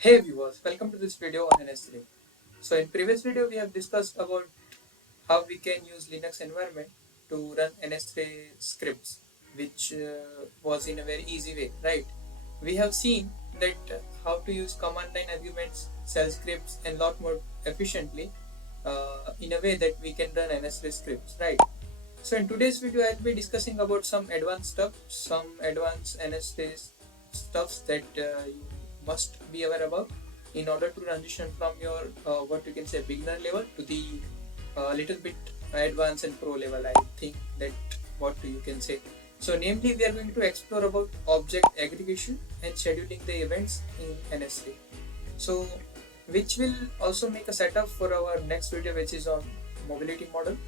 Hey viewers, welcome to this video on NS3. So in previous video we have discussed about how we can use Linux environment to run NS3 scripts, which was in a very easy way, right? We have seen that how to use command line arguments, shell scripts and lot more efficiently in a way that we can run NS3 scripts, right? So in today's video I'll be discussing about some advanced stuff, some advanced NS3 stuffs that you must be aware about in order to transition from your what you can say beginner level to the little bit advanced and pro level. I think that what you can say. So namely we are going to explore about object aggregation and scheduling the events in NS3. So which will also make a setup for our next video, which is on mobility model.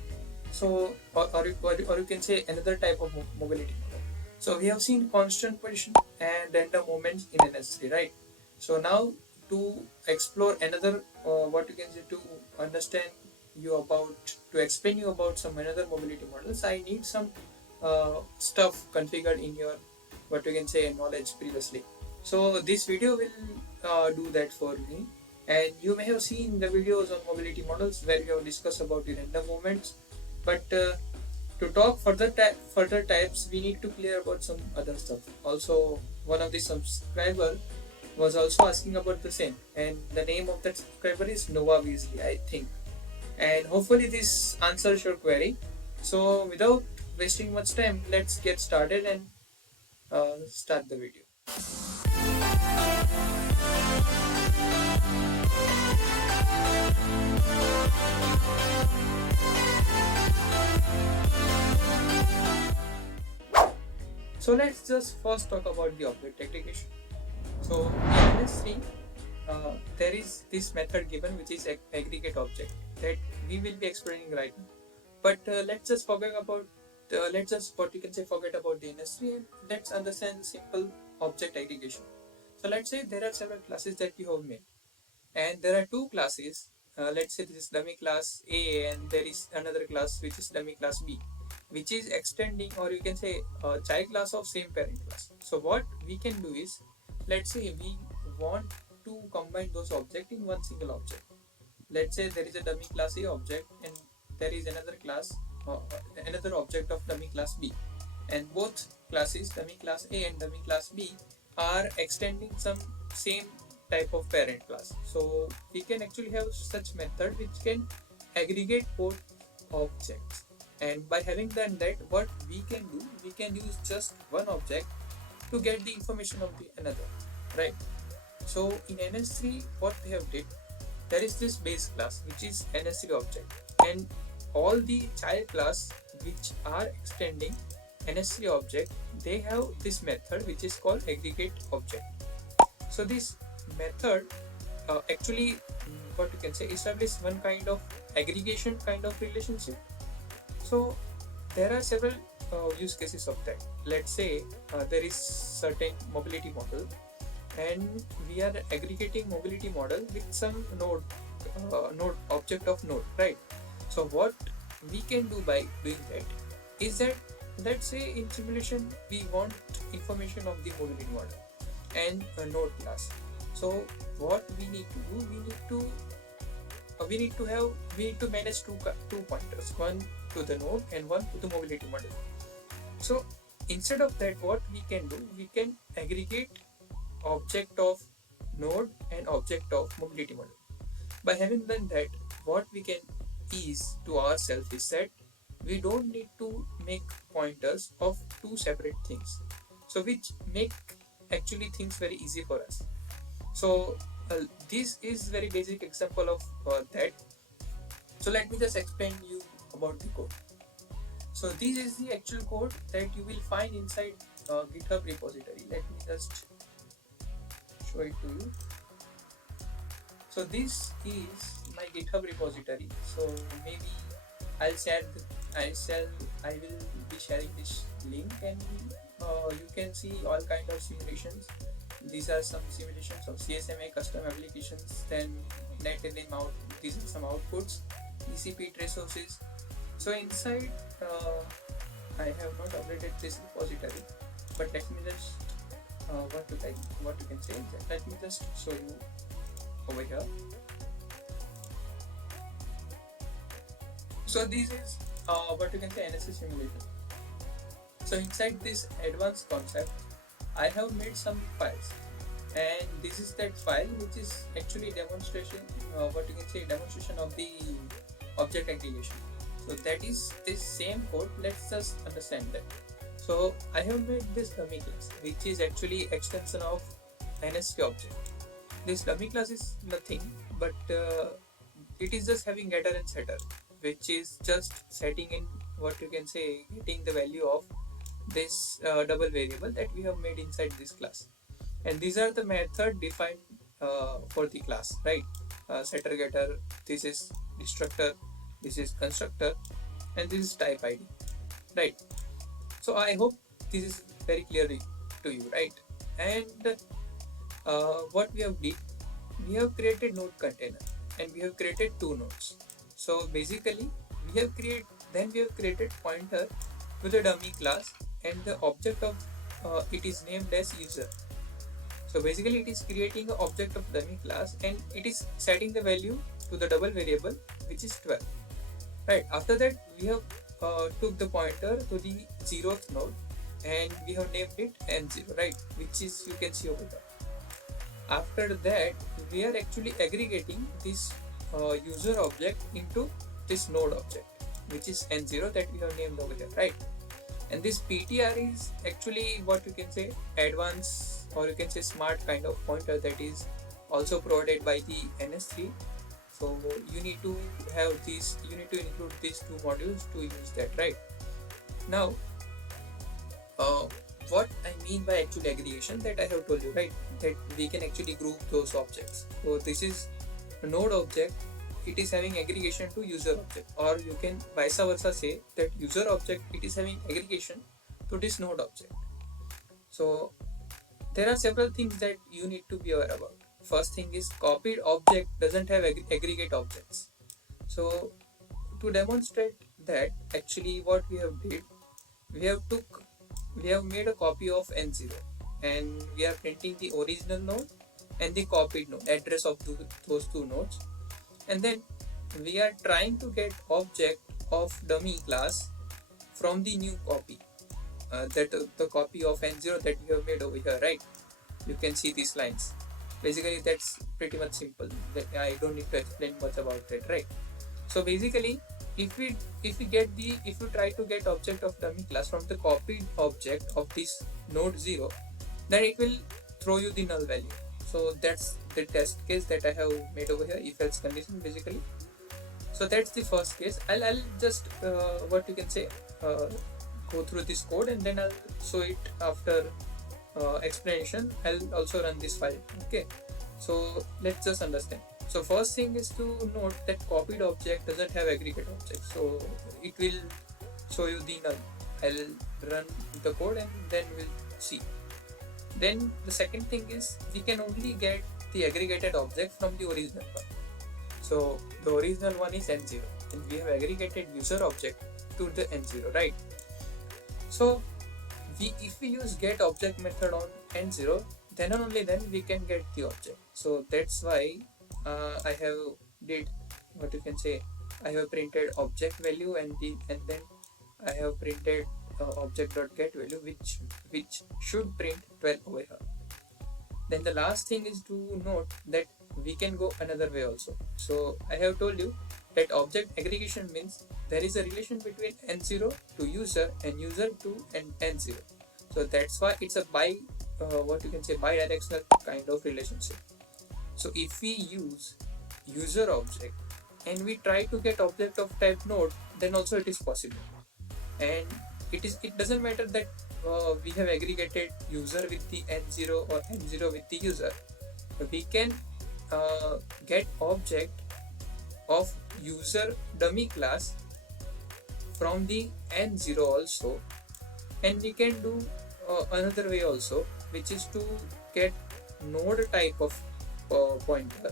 So or you can say another type of mobility model. So we have seen constant position and random movements in NS3, right? So now to explore another what you can say, to understand you about, to explain you about some another mobility models, I need some stuff configured in your what you can say knowledge previously. So this video will do that for me, and you may have seen the videos on mobility models where we have discussed about the random movements, but to talk further types we need to clear about some other stuff also. One of the subscriber was also asking about the same, and the name of that subscriber is Nova Weasley, I think, and hopefully this answers your query. So without wasting much time, let's get started and start the video. So let's just first talk about the object aggregation. So in NS3 there is this method given which is aggregate object that we will be explaining right now. But let's just what you can say forget about the NS3 and let's understand simple object aggregation. So let's say there are several classes that you have made, and there are two classes. Let's say this is dummy class A and there is another class which is dummy class B, which is extending or you can say a child class of same parent class. So what we can do is, let's say we want to combine those objects in one single object. Let's say there is a dummy class A object and there is another class another object of dummy class B, and both classes dummy class A and dummy class B are extending some same type of parent class. So we can actually have such method which can aggregate both objects, and by having done that, what we can do, we can use just one object to get the information of the another, right? So in NS3 what we have did, there is this base class which is NS3 object, and all the child class which are extending NS3 object, they have this method which is called aggregate object. So this method actually what you can say establish one kind of aggregation kind of relationship. So there are several use cases of that. Let's say there is certain mobility model and we are aggregating mobility model with some node object of node, right? So what we can do by doing that is that, let's say in simulation we want information of the mobility model and a node class. So what we need to do, we need to manage two pointers, one to the node and one to the mobility model. So instead of that, what we can do, we can aggregate object of node and object of mobility model. By having done that, what we can ease to ourselves is that we don't need to make pointers of two separate things, so which make actually things very easy for us. So this is very basic example of that. So let me just explain you about the code. So this is the actual code that you will find inside GitHub repository. Let me just show it to you. So this is my GitHub repository. So maybe I'll share I will be sharing this link, and you can see all kind of simulations. These are some simulations of CSMA custom applications, then NetNM out. These are some outputs, ECP trace sources. So inside I have not updated this repository, but let me just what you can say. Let me just show you over here. So this is what you can say NS3 simulation. So inside this advanced concept, I have made some files, and this is that file which is actually demonstration. What you can say demonstration of the object aggregation. So that is this same code. Let's just understand that. So I have made this dummy class, which is actually extension of NS3 object. This dummy class is nothing but it is just having getter and setter, which is just setting in what you can say getting the value of this double variable that we have made inside this class. And these are the method defined for the class, right? Setter, getter, this is destructor, this is constructor, and this is type id, right? So I hope this is very clear to you, right? And what we have did, we have created node container and we have created two nodes. So basically we have created pointer to the dummy class, and the object of it is named as user. So basically it is creating an object of dummy class and it is setting the value to the double variable which is 12, right? After that we have took the pointer to the 0th node and we have named it n0, right, which is you can see over there. After that we are actually aggregating this user object into this node object which is n0 that we have named over there, right? And this ptr is actually what you can say advanced or you can say smart kind of pointer that is also provided by the NS3. So you need to include these two modules to use that, right? Now what I mean by actual aggregation, that I have told you, right, that we can actually group those objects. So this is a node object, it is having aggregation to user object, or you can vice versa say that user object it is having aggregation to this node object. So there are several things that you need to be aware about. First thing is copied object doesn't have aggregate objects. So to demonstrate that, actually what we have did, we have made a copy of n0 and we are printing the original node and the copied node address of those two nodes, and then we are trying to get object of dummy class from the new copy, the copy of n0 that we have made over here, right? You can see these lines. Basically that's pretty much simple, that I don't need to explain much about that, right? So basically if we try to get object of dummy class from the copied object of this node 0, then it will throw you the null value. So that's the test case that I have made over here, if else condition basically. So that's the first case. I'll just what you can say go through this code and then I'll show it after explanation. I'll also run this file. Okay, so let's just understand. So first thing is to note that copied object doesn't have aggregate object, so it will show you the null. I'll run the code and then we'll see. Then the second thing is we can only get the aggregated object from the original one. So the original one is n0 and we have aggregated user object to the n0, right? So if we use get object method on n0, then and only then we can get the object. So that's why I have did what you can say, I have printed object value and then I have printed object.get value which should print 12 over here. Then the last thing is to note that we can go another way also. So I have told you that object aggregation means there is a relation between n0 to user and user to n0. So that's why it's a what you can say bidirectional kind of relationship. So if we use user object and we try to get object of type node, then also it is possible. And it doesn't matter that we have aggregated user with the n0 or n0 with the user. We can get object of user dummy class from the n0 also, and we can do another way also, which is to get node type of pointer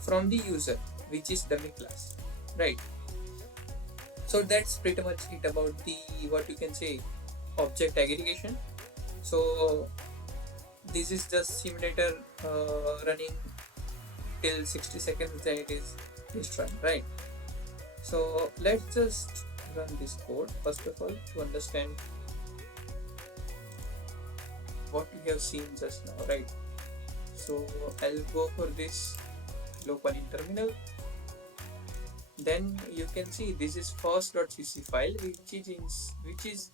from the user which is dummy class, right? So that's pretty much it about the what you can say object aggregation. So this is just simulator running till 60 seconds, then it is destroyed, right? So let's just run this code first of all to understand what we have seen just now, right? So I'll go for this local in terminal. Then you can see this is first.cc file which is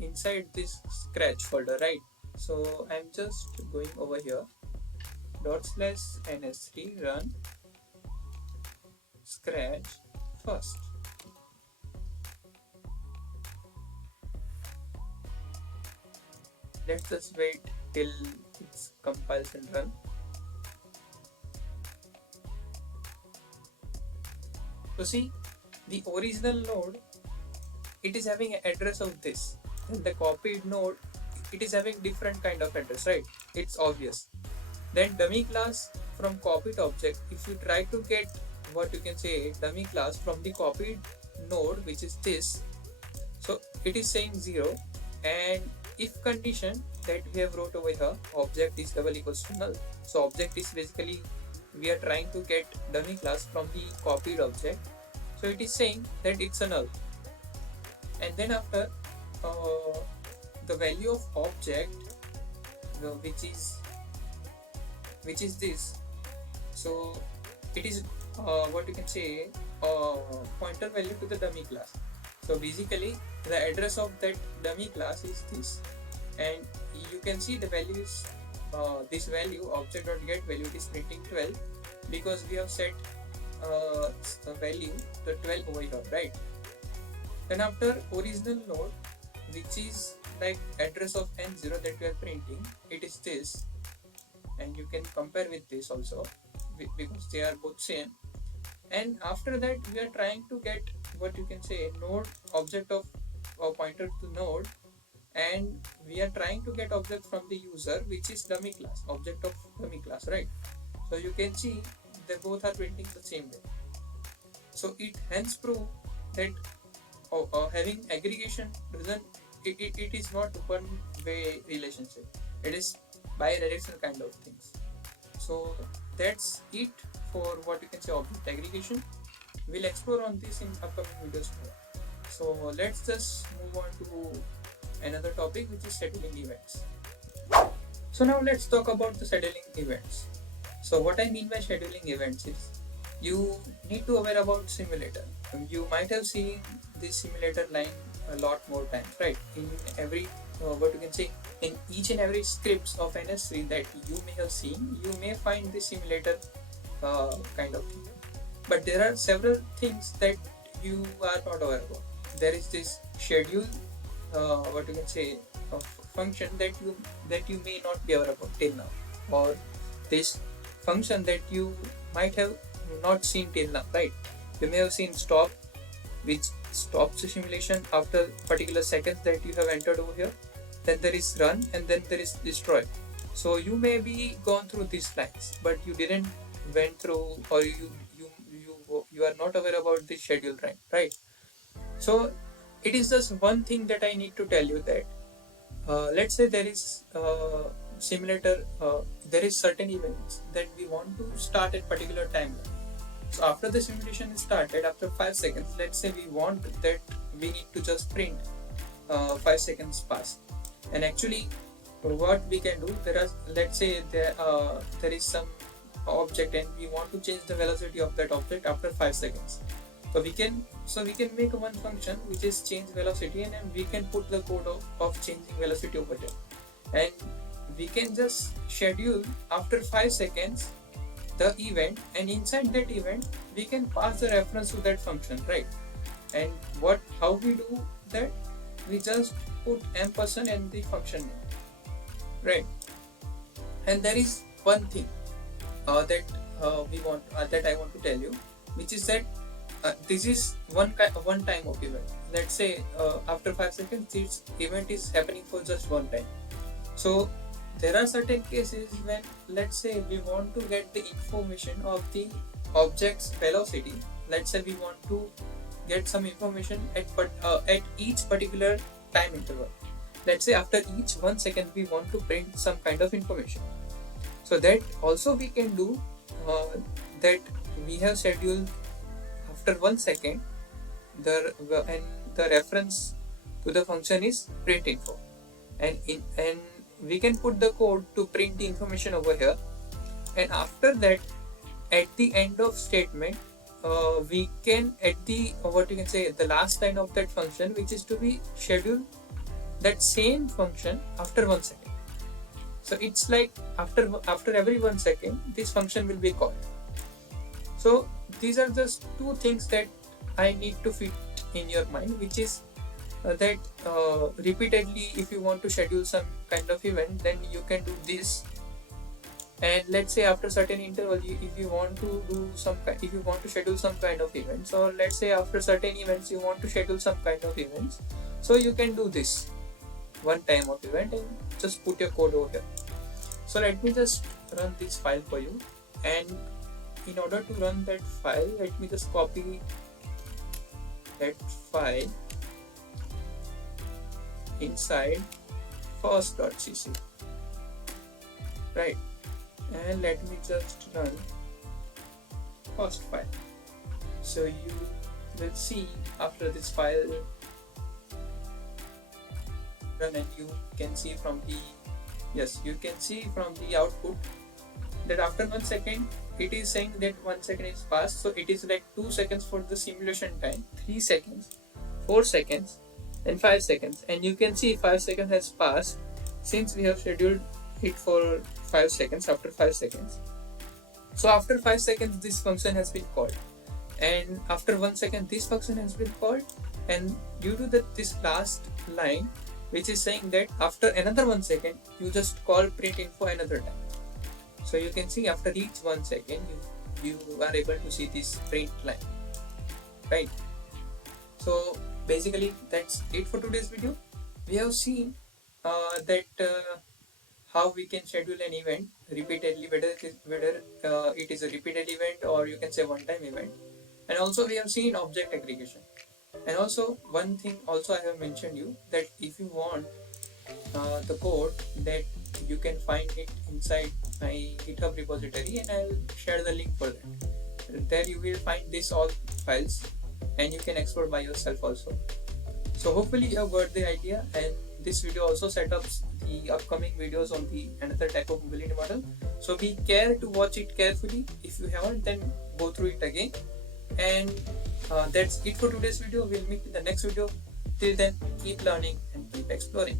inside this scratch folder, right? So I'm just going over here /ns3 run scratch first. Let's just wait till it compiles and run. So see, the original node, it is having an address of this, and the copied node, it is having different kind of address, right? It's obvious. Then dummy class from copied object, if you try to get what you can say dummy class from the copied node, which is this, so it is saying 0, and if condition that we have wrote over here, object is double equals to null. So object is basically, we are trying to get dummy class from the copied object, so it is saying that it's a null. And then after the value of object, which is this, so it is what you can say pointer value to the dummy class. So basically the address of that dummy class is this, and you can see the value is this value object.get value is printing 12 because we have set the value the 12 over here, right? Then after original node, which is like address of n0 that we are printing, it is this, and you can compare with this also because they are both same. And after that we are trying to get what you can say node object of pointer to node, and we are trying to get object from the user, which is dummy class, object of dummy class, right? So you can see they both are printing the same way. So it hence prove that having aggregation doesn't, it is not one way relationship, it is bi-directional kind of things. So that's it for what you can say object aggregation. We'll explore on this in upcoming videos more. So let's just move on to another topic, which is scheduling events. So now let's talk about the scheduling events. So what I mean by scheduling events is you need to aware about simulator. You might have seen this simulator line a lot more times, right? In every what you can say in each and every scripts of NS3 that you may have seen, you may find this simulator kind of thing. But there are several things that you are not aware about. There is this schedule, what you can say, function that you may not be aware about till now, or this function that you might have not seen till now, right? You may have seen stop, which stops the simulation after particular seconds that you have entered over here. Then there is run, and then there is destroy. So you may be gone through these lines, but you didn't went through, or you are not aware about the schedule, right? So it is just one thing that I need to tell you that let's say there is simulator, there is certain events that we want to start at particular time. So after the simulation is started, after 5 seconds, let's say we want that we need to just print 5 seconds pass. And actually what we can do, there are, let's say there is some object and we want to change the velocity of that object after 5 seconds. So we can make one function which is change velocity, and then we can put the code of changing velocity over there, and we can just schedule after 5 seconds the event, and inside that event we can pass the reference to that function, right? And how we do that, we just put ampersand and the function name, right? And there is one thing that I want to tell you, which is that this is one time of event. Let's say after 5 seconds this event is happening for just one time. So there are certain cases when, let's say, we want to get the information of the object's velocity. Let's say we want to get some information at each particular time interval. let's say after each 1 second we want to print some kind of information. So that also we can do, that we have scheduled after 1 second and the reference to the function is print info, and we can put the code to print the information over here. And after that, at the end of statement, we can at the what you can say the last line of that function, which is to be scheduled that same function after 1 second. So it's like after every 1 second this function will be called. So these are just two things that I need to fit in your mind, which is that repeatedly if you want to schedule some kind of event, then you can do this. And let's say after certain interval, if you want to schedule some kind of events, or let's say after certain events you want to schedule some kind of events, so you can do this one time of event and just put your code over here. So let me just run this file for you, and in order to run that file, let me just copy that file inside first.cc, right? And let me just run first file. So you will see after this file run, and you can see from the output that after 1 second it is saying that 1 second is passed. So it is like 2 seconds for the simulation time, 3 seconds, 4 seconds, and 5 seconds. And you can see 5 seconds has passed since we have scheduled it for 5 seconds. After 5 seconds, so after 5 seconds this function has been called, and after 1 second this function has been called, and due to this last line which is saying that after another 1 second you just call print info another time. So you can see after each 1 second you are able to see this print line, right? So basically that's it for today's video. We have seen that how we can schedule an event repeatedly, whether it is a repeated event or you can say one-time event. And also we have seen object aggregation. And also one thing also I have mentioned you, that if you want the code, that you can find it inside my GitHub repository, and I will share the link for that. There you will find this all files, and you can explore by yourself also. So hopefully you have got the idea, and this video also set up the upcoming videos on the another type of mobility model. So be care to watch it carefully. If you haven't, then go through it again. And that's it for today's video. We'll meet in the next video. Till then, keep learning and keep exploring.